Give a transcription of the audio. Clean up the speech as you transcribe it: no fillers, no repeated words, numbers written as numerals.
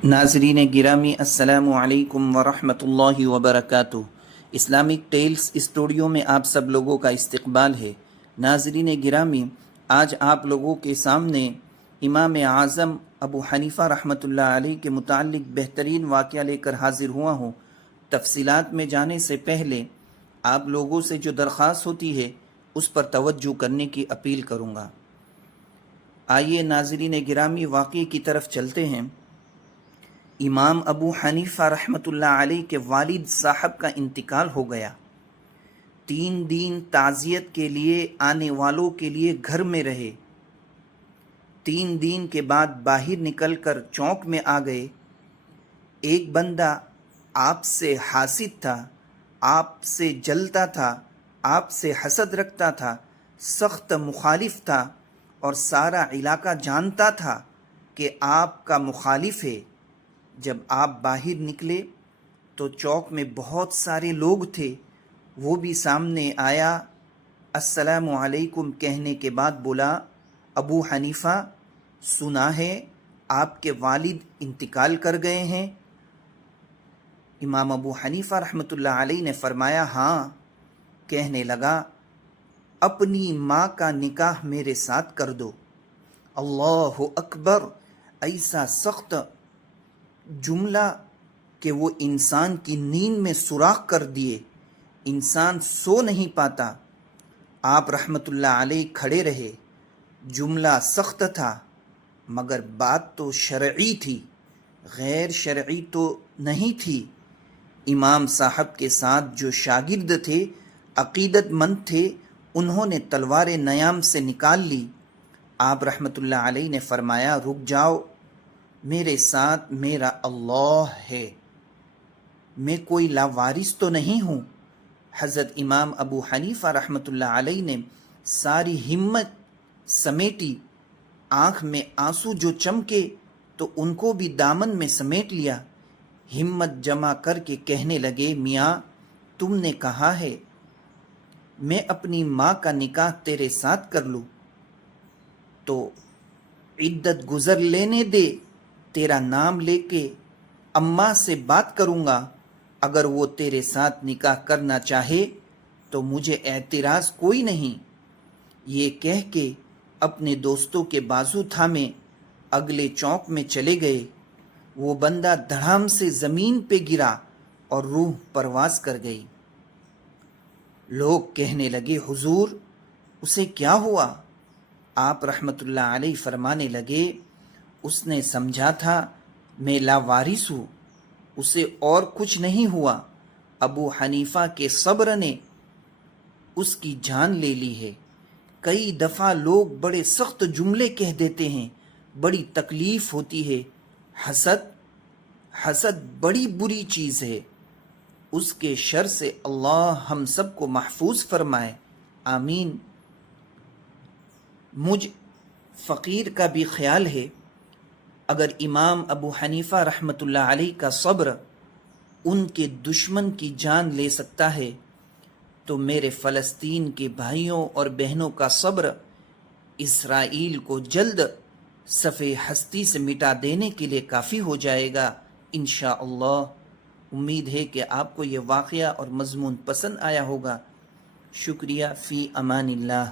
नाजरीन गिरामी अस्सलामु अलैकुम वरहमतुल्लाहि वबरकातुह। इस्लामिक टेल्स स्टूडियो में आप सब लोगों का इस्तकबाल है। नाजरीन गिरामी, आज आप लोगों के सामने इमाम आज़म अबू हनीफ़ा रहमतुल्लाह अलैह के मुताल्लिक़ बेहतरीन वाक़या लेकर हाज़िर हुआ हूँ। तफसीलात में जाने से पहले आप लोगों से जो दरख्वास्त होती है उस पर तवज्जो करने की अपील करूँगा। आइए नाजरीन गिरामी, वाक़ये की तरफ चलते हैं। इमाम अबू हनीफ़ा रहमतुल्लाह अलैह के वालिद साहब का इंतकाल हो गया। 3 दिन ताज़ियत के लिए आने वालों के लिए घर में रहे। 3 दिन के बाद बाहर निकलकर चौक में आ गए। एक बंदा आपसे हासिद था, आपसे जलता था, आपसे हसद रखता था, सख्त मुखालिफ था और सारा इलाका जानता था कि आपका मुखालिफ है। जब आप बाहर निकले तो चौक में बहुत सारे लोग थे, वो भी सामने आया। अस्सलामु अलैकुम कहने के बाद बोला, अबू हनीफ़ा, सुना है आपके वालिद इंतकाल कर गए हैं। इमाम अबू हनीफ़ा रहमतुल्लाह अलैह ने फरमाया, हाँ। कहने लगा, अपनी माँ का निकाह मेरे साथ कर दो। अल्लाहु अकबर! ऐसा सख्त जुमला कि वो इंसान की नींद में सुराख कर दिए, इंसान सो नहीं पाता। आप रहमतुल्लाह अलैह खड़े रहे। जुमला सख्त था मगर बात तो शरई थी, गैर शरई तो नहीं थी। इमाम साहब के साथ जो शागिर्द थे, अकीदतमंद थे, उन्होंने तलवार नयाम से निकाल ली। आप रहमतुल्लाह अलैह ने फरमाया, रुक जाओ, मेरे साथ मेरा अल्लाह है, मैं कोई लावारिस तो नहीं हूँ। हज़रत इमाम अबू हनीफ़ा रहमतुल्लाह अलैह ने सारी हिम्मत समेटी। आँख में आंसू जो चमके तो उनको भी दामन में समेट लिया। हिम्मत जमा करके कहने लगे, मियाँ, तुमने कहा है मैं अपनी माँ का निकाह तेरे साथ कर लूँ, तो इद्दत गुज़र लेने दे। तेरा नाम लेके अम्मा से बात करूँगा, अगर वो तेरे साथ निकाह करना चाहे तो मुझे एतराज़ कोई नहीं। ये कह के अपने दोस्तों के बाजू थामे अगले चौक में चले गए। वो बंदा धड़ाम से ज़मीन पे गिरा और रूह परवास कर गई। लोग कहने लगे, हुजूर, उसे क्या हुआ? आप रहमतुल्लाह अलैह फरमाने लगे, उसने समझा था मैं लावारिस हूँ, उसे और कुछ नहीं हुआ। अबू हनीफ़ा के सब्र ने उसकी जान ले ली है। कई दफ़ा लोग बड़े सख्त जुमले कह देते हैं, बड़ी तकलीफ़ होती है। हसद बड़ी बुरी चीज़ है, उसके शर से अल्लाह हम सबको महफूज फरमाए, आमीन। मुझ फ़कीर का भी ख्याल है, अगर इमाम अबू हनीफ़ा रहमतुल्लाह अलैह का सब्र उनके दुश्मन की जान ले सकता है तो मेरे फ़लस्तीन के भाइयों और बहनों का सब्र इसराइल को जल्द सफ़े हस्ती से मिटा देने के लिए काफ़ी हो जाएगा, इंशाअल्लाह। उम्मीद है कि आपको ये वाक़या और मज़मून पसंद आया होगा। शुक्रिया, फ़ी अमानिल्लाह।